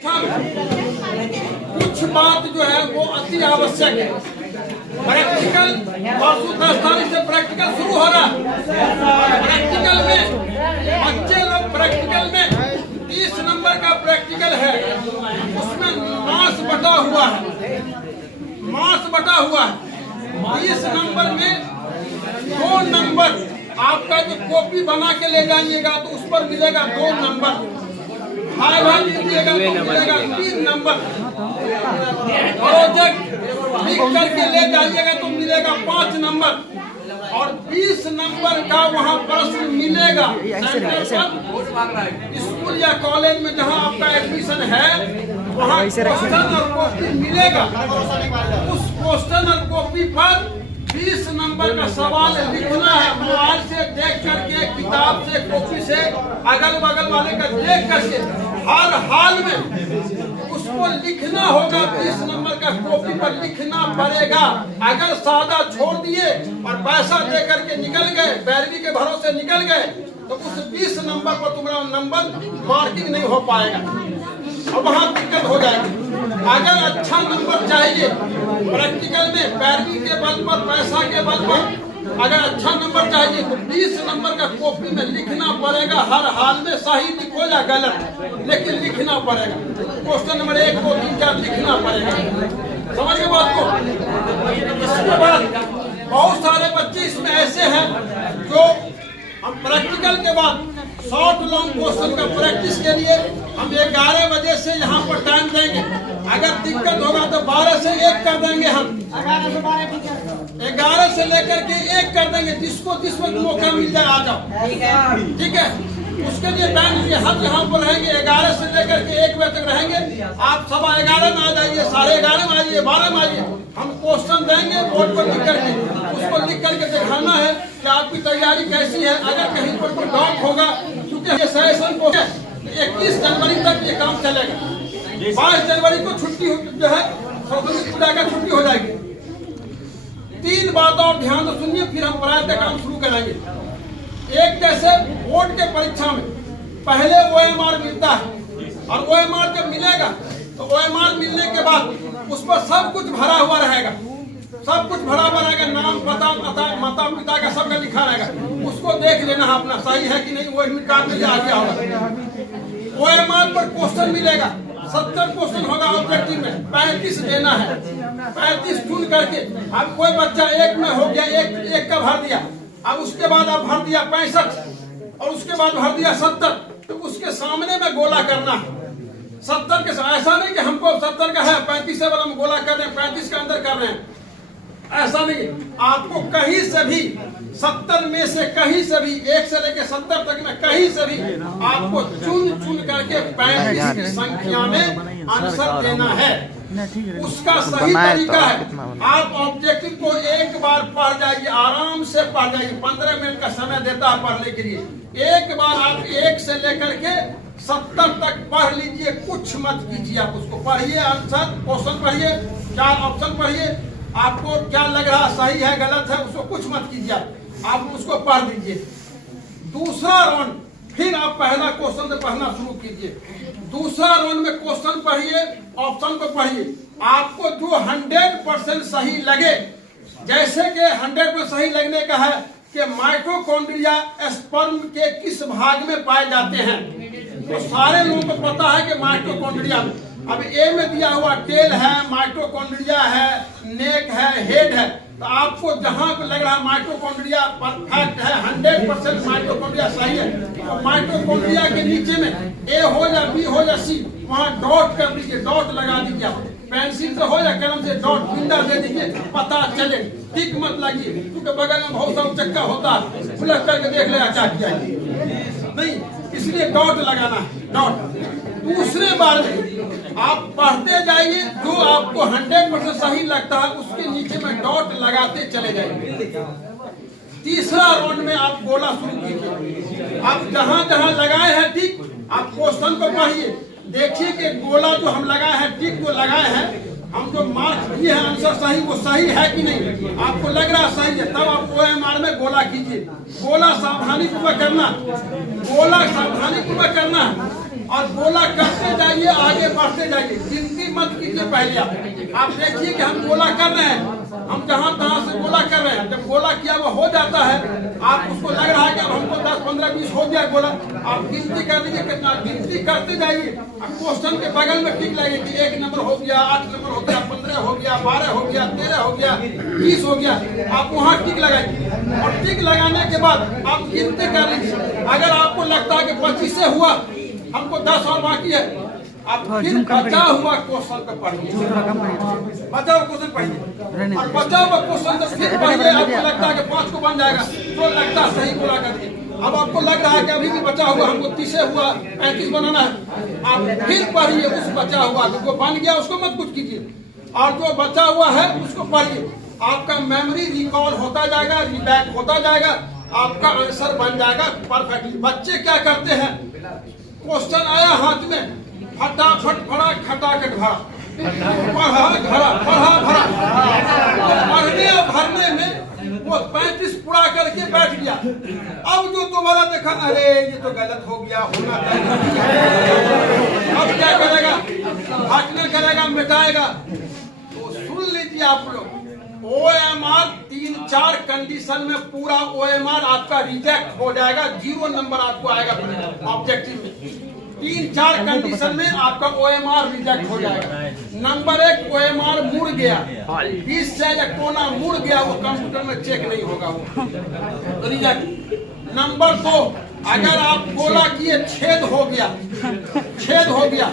कुछ बात जो है वो अति आवश्यक है। प्रैक्टिकल परसों 10 तारीख से प्रैक्टिकल शुरू हो रहा है। प्रैक्टिकल में बच्चे लोग प्रैक्टिकल में 30 नंबर का प्रैक्टिकल है, उसमें मास बटा हुआ है। 30 नंबर में 2 नंबर आपका जो कॉपी बना के ले जाइएगा तो उस पर मिलेगा 2 नंबर। हाई लीजिएगा तो मिलेगा 3 नंबर। प्रोजेक्ट लिख करके ले जाइएगा तो मिलेगा 5 नंबर और 20 नंबर का वहाँ प्रश्न मिलेगा। स्कूल या कॉलेज में जहाँ आपका एडमिशन है वहाँ क्वेश्चन और कॉपी मिलेगा। उस क्वेश्चन और कॉपी पर 20 नंबर का सवाल लिखना है। मोबाइल से देख करके, किताब से, कॉपी से, अगल बगल वाले का देख करके हर हाल में उसको लिखना होगा। 20 नंबर का कॉपी पर लिखना पड़ेगा। अगर सादा छोड़ दिए और पैसा दे करके निकल गए, पैरवी के भरोसे निकल गए, तो उस 20 नंबर पर तुम्हारा नंबर मार्किंग नहीं हो पाएगा और वहाँ दिक्कत हो जाएगी। अगर अच्छा नंबर चाहिए प्रैक्टिकल में, पैरवी के बल पर, पैसा के बल पर अगर अच्छा नंबर चाहिए तो 20 नंबर का कॉपी में लिखना पड़ेगा। हर हाल में सही लिखो या गलत, लेकिन लिखना पड़ेगा। क्वेश्चन नंबर 1, 2, 3, 4 लिखना पड़ेगा। समझ गए बात को? इसके बाद बहुत सारे बच्चे इसमें ऐसे हैं जो हम प्रैक्टिकल के बाद शॉर्ट लॉन्ग क्वेश्चन का प्रैक्टिस के लिए हम 11 बजे से यहाँ पर टाइम देंगे। अगर दिक्कत होगा तो 12 से 1 कर देंगे। हम 11 से लेकर के 1 कर देंगे। जिसको जिस वक्त मौका मिल जाए आ जाओ, ठीक है? उसके लिए टाइम दिए। हम यहाँ पर रहेंगे 11 से लेकर के 1 बजे तक रहेंगे। आप 11:15 में आ जाइए, 11:30 में आइए, 12 में आइए। हम क्वेश्चन देंगे बोर्ड पर लिख करके, उसको लिख करके दिखाना है कि आपकी तैयारी कैसी है। अगर कहीं पर कोई डाउट होगा, क्योंकि ये सेशन को 21 जनवरी तक ये काम चलेगा। 22 जनवरी को छुट्टी जो है सरस्वती पूजा का छुट्टी हो जाएगी। 3 बातों और ध्यान से सुनिए, फिर हम पढ़ाई का काम शुरू करेंगे। एक, जैसे बोर्ड के परीक्षा में पहले OMR मिलता है और OMR जब मिलेगा तो OMR मिलने के बाद उस पर सब कुछ भरा हुआ रहेगा। सब कुछ भरा हुआ रहेगा, नाम, पता, माता पिता का सबका लिखा रहेगा। उसको देख लेना है अपना सही है कि नहीं। वो एडमिट कार्ड में आ गया होगा। OMR पर क्वेश्चन मिलेगा, 70 क्वेश्चन होगा ऑब्जेक्टिव में, 35 देना है। 35 चुन करके अब कोई बच्चा 1 में हो गया, एक का भर दिया। अब उसके बाद आप भर दिया 65 और उसके बाद भर दिया 70, तो उसके सामने में गोला करना है। 70 के ऐसा नहीं कि हमको 70 का है 35 वाला हम गोला कर रहे हैं, 35 के अंदर कर रहे हैं, ऐसा नहीं। आपको कहीं से भी 70 में से कहीं से भी 1 से लेकर 70 तक में कहीं से भी आपको चुन करके 35 की संख्या में आंसर देना है। उसका सही तरीका है, आप ऑब्जेक्टिव को 1 बार पढ़ जाइए, आराम से पढ़ जाइए। 15 मिनट का समय देता है पढ़ने के लिए। 1 बार आप 1 से लेकर के 70 तक पढ़ लीजिए, कुछ मत कीजिए। आप उसको पढ़िए, आंसर क्वेश्चन पढ़िए, 4 ऑप्शन पढ़िए। आपको क्या लग रहा सही है गलत है उसको कुछ मत कीजिए, आप उसको पढ़ लीजिए। दूसरा राउंड फिर आप पहला क्वेश्चन से पढ़ना शुरू कीजिए। दूसरा राउंड में क्वेश्चन पढ़िए, ऑप्शन को पढ़िए। आपको जो 100% सही लगे, जैसे कि 100% सही लगने का है कि माइटोकॉन्ड्रिया स्पर्म के किस भाग में पाए जाते हैं, तो सारे लोगों को पता है कि माइटोकॉन्ड्रिया। अब ए में दिया हुआ टेल है, माइटोकॉन्ड्रिया है, नेक है, हेड है। तो आपको जहां को लग रहा है माइटोकॉन्ड्रिया परफेक्ट है, 100% माइटोकॉन्ड्रिया सही है, तो माइटोकॉन्ड्रिया के नीचे में ए हो या बी हो या सी, वहां डॉट कर दीजिए, डॉट लगा दीजिए। आप पेंसिल से हो या कलम से डॉट बिंदा दे दीजिए, पता चले। ठीक मत लगिए, क्योंकि बगल में बहुत सारा चक्का होता है, उलट करके देख ले क्या किया नहीं, इसलिए डॉट लगाना है, डॉट। दूसरे बार आप पढ़ते जाइए, जो आपको 100% सही लगता है उसके नीचे में डॉट लगाते चले जाइए। तीसरा राउंड में आप गोला शुरू कीजिए। आप जहां जहां लगाए हैं ठीक, आप क्वेश्चन को पढ़िए, देखिए कि गोला जो हम लगाए हैं ठीक वो लगाए हैं, हम जो मार्क्स दिए हैं आंसर सही वो सही है कि नहीं। आपको लग रहा सही है, तब आप OMR में गोला कीजिए। गोला सावधानी पूर्वक करना, गोला सावधानी पूर्वक करना। और गोला करते जाइए, आगे बढ़ते जाइए, गिनती मत कीजिए। पहले आप देखिए कि हम गोला कर रहे हैं, हम जहां तहां से गोला कर रहे हैं। जब गोला किया वो हो जाता है, आप उसको लग रहा है कि अब हमको 10, 15, 20 हो गया गोला, आप गिनती कर लीजिए कितना, गिनती करते जाइए। क्वेश्चन के बगल में टिक लगे कि 1 नंबर हो गया, 8 नंबर हो गया, 15 हो गया, 12 हो गया, 13 हो गया, 20 हो गया। आप वहाँ टिक लगाइए और टिक लगाने के बाद आप गिनती कर लीजिए। अगर आपको लगता है कि 25 से हुआ, हमको 10 और बाकी है, आप फिर बचा हुआ क्वेश्चन पे पढ़िए, बचा हुआ क्वेश्चन पढ़िए और बचा हुआ क्वेश्चन से फिर पढ़िए। आपको लगता है कि 5 को बन जाएगा तो लगता है सही गोला कर दिए। अब आपको लग रहा है कि अभी भी बचा हुआ, हमको 30 हुआ, 35 बनाना है, आप फिर पढ़िए उस बचा हुआ जो बन गया उसको मत कुछ कीजिए, और जो बचा हुआ है उसको पढ़िए। आपका मेमोरी रिकॉल होता जाएगा, रिबैक होता जाएगा, आपका आंसर बन जाएगा परफेक्टली। बच्चे क्या करते हैं, क्वेश्चन आया हाथ में, फटाफट भरा, खटाखट भरा, पढ़ा घरा, पढ़ा भरा, पढ़ने और भरने में वो 35 पूरा करके बैठ गया। अब जो दोबारा देखा, अरे ये तो गलत हो गया, होना चाहिए, अब क्या करेगा, भागने करेगा, मिटाएगा। तो सुन लीजिए आप लोग, OMR 3-4 कंडीशन में पूरा OMR आपका रिजेक्ट हो जाएगा, 0 नंबर आपको आएगा ऑब्जेक्टिव में। 3-4 कंडीशन में आपका OMR रिजेक्ट हो जाएगा। नंबर 1, OMR मुड़ गया, 20 से या कोना मुड़ गया, वो कंप्यूटर में चेक नहीं होगा, वो रिजेक्ट। नंबर 2, अगर आप गोला किए, छेद हो गया, छेद हो गया,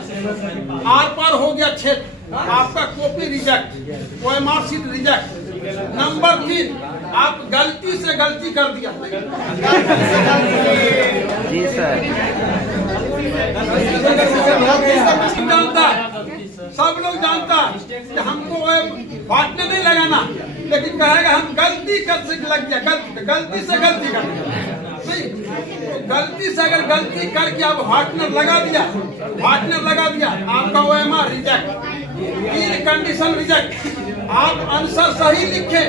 आर पार हो गया छेद, आपका copy reject, OMR sheet reject. Number 3, आप गलती से गलती कर दिया, जी सर, जानता है, सब लोग जानता है कि हमको बांटने नहीं लगाना, लेकिन कहेगा हम गलती कर से लग गया, गलती से गलती कर दिया। नहीं, तो गलती से अगर गलती करके आप पार्टनर लगा दिया, पार्टनर लगा दिया, आपका OMR रिजेक्ट। 3 condition reject. आप आंसर सही लिखे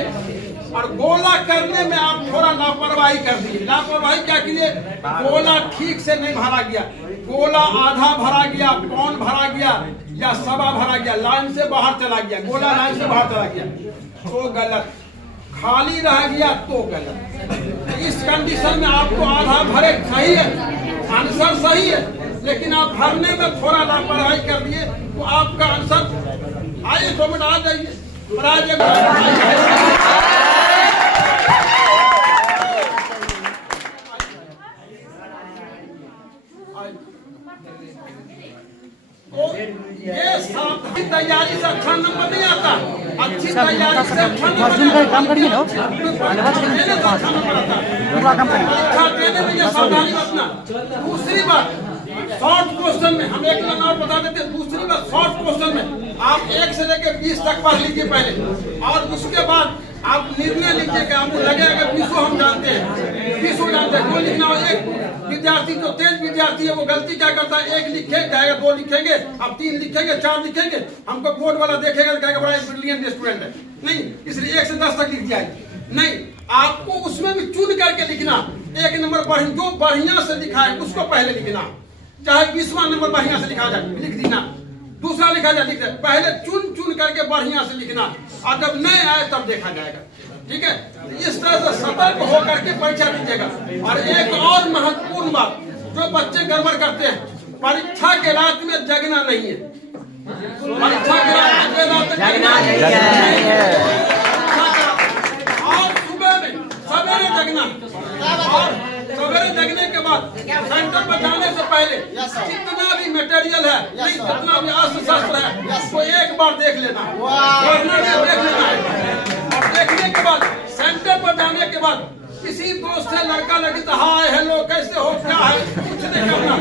और गोला करने में आप थोड़ा लापरवाही कर दिए। लापरवाही क्या कीजिए, गोला ठीक से नहीं भरा गया, गोला आधा भरा गया, पौन भरा गया या सवा भरा गया, लाइन से बाहर चला गया, गोला लाइन से बाहर चला गया तो गलत, खाली रह गया तो गलत। इस कंडीशन में आपको आधा भरे सही है, आंसर सही है, लेकिन आप भरने में थोड़ा लापरवाही कर दिए तो आपका आंसर आइए 2 मिनट आ जाइए। ये अच्छी तैयारी से अच्छा नंबर नहीं आता, अच्छी तैयारी से अच्छा नंबर काम करिए ना, परीक्षा देने में ये सावधानी बरतना। दूसरी बात, शॉर्ट क्वेश्चन में हम एक लाइन और बता देते हैं। दूसरी बात, शॉर्ट क्वेश्चन में आप 1 से लेकर 20 तक पढ़ लीजिए पहले, और उसके बाद आप निर्णय लीजिए कि आपको लगेगा 20 हम जानते हैं, 20 जानते हैं। कोई लिखना हो, एक विद्यार्थी जो तेज विद्यार्थी है वो गलती क्या करता है, 1 लिखे जाएगा, 2 लिखेंगे, अब 3 लिखेंगे, 4 लिखेंगे, हमको बोर्ड वाला देखेगा तो कहेगा बड़ा ब्रिलियंट स्टूडेंट है। नहीं, इसलिए 1 से 10 तक लिख जाए। नहीं, आपको उसमें भी चुन करके लिखना, 1 नंबर जो बढ़िया से लिखा है उसको पहले लिखना, चाहे 20वां नंबर बढ़िया से लिखा जाए लिख देना, दूसरा लिखा जाए लिख दे, पहले चुन चुन करके बढ़िया से लिखना, और जब नहीं आए तब देखा जाएगा। ठीक है, इस तरह से सतर्क होकर के परीक्षा दीजिएगा। और एक और महत्वपूर्ण बात, जो बच्चे गड़बड़ करते हैं, परीक्षा के रात में जगना नहीं है, परीक्षा के रात में जगना नहीं है, और सुबह में सवेरे जगना, और सवेरे जगने के बाद सेंटर पर जाने से पहले जितना भी मटेरियल है, नहीं जितना भी अस्त्र शस्त्र है, उसको एक बार देख लेना, देख लेना है। और देखने के बाद सेंटर पर जाने के बाद किसी दोस्त से लड़का लड़की तो हाय हेलो कैसे हो क्या है कुछ नहीं करना,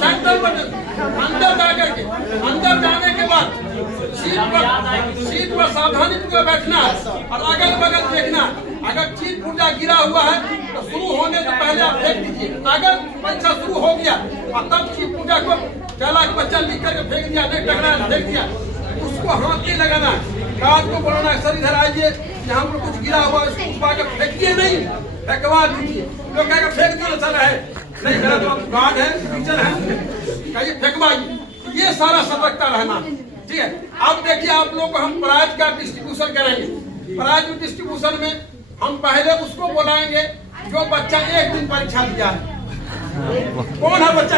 सेंटर पर अंदर जाकर के, अंदर जाने के बाद सीट पर सावधानी पूर्वक बैठना और अगल बगल देखना। अगर चीट पुर्जा गिरा हुआ है तो शुरू होने से पहले आप फेंक दीजिए। अगर परीक्षा शुरू हो गया और तब चीट पुर्जा को चला बच्चा लिख करके फेंक दिया, नहीं टकरा फेंक दिया, उसको हाथ नहीं लगाना, काज को बढ़ाना, सर इधर आइए, यहाँ पर कुछ गिरा हुआ है उसको फेंकिए नहीं, फेंकवा दीजिए। लोग कहेगा फेंक दिया चला है, नहीं मेरा तो गार्ड है, टीचर है, कहिए फेंकवाइए, ये सारा सतर्कता रहना, ठीक है। अब देखिए आप लोग को हम प्राइज का डिस्ट्रीब्यूशन करेंगे। प्राइज डिस्ट्रीब्यूशन में हम पहले उसको बुलाएंगे जो बच्चा एक दिन परीक्षा दिया है। कौन है बच्चा?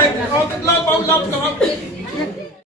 लाओ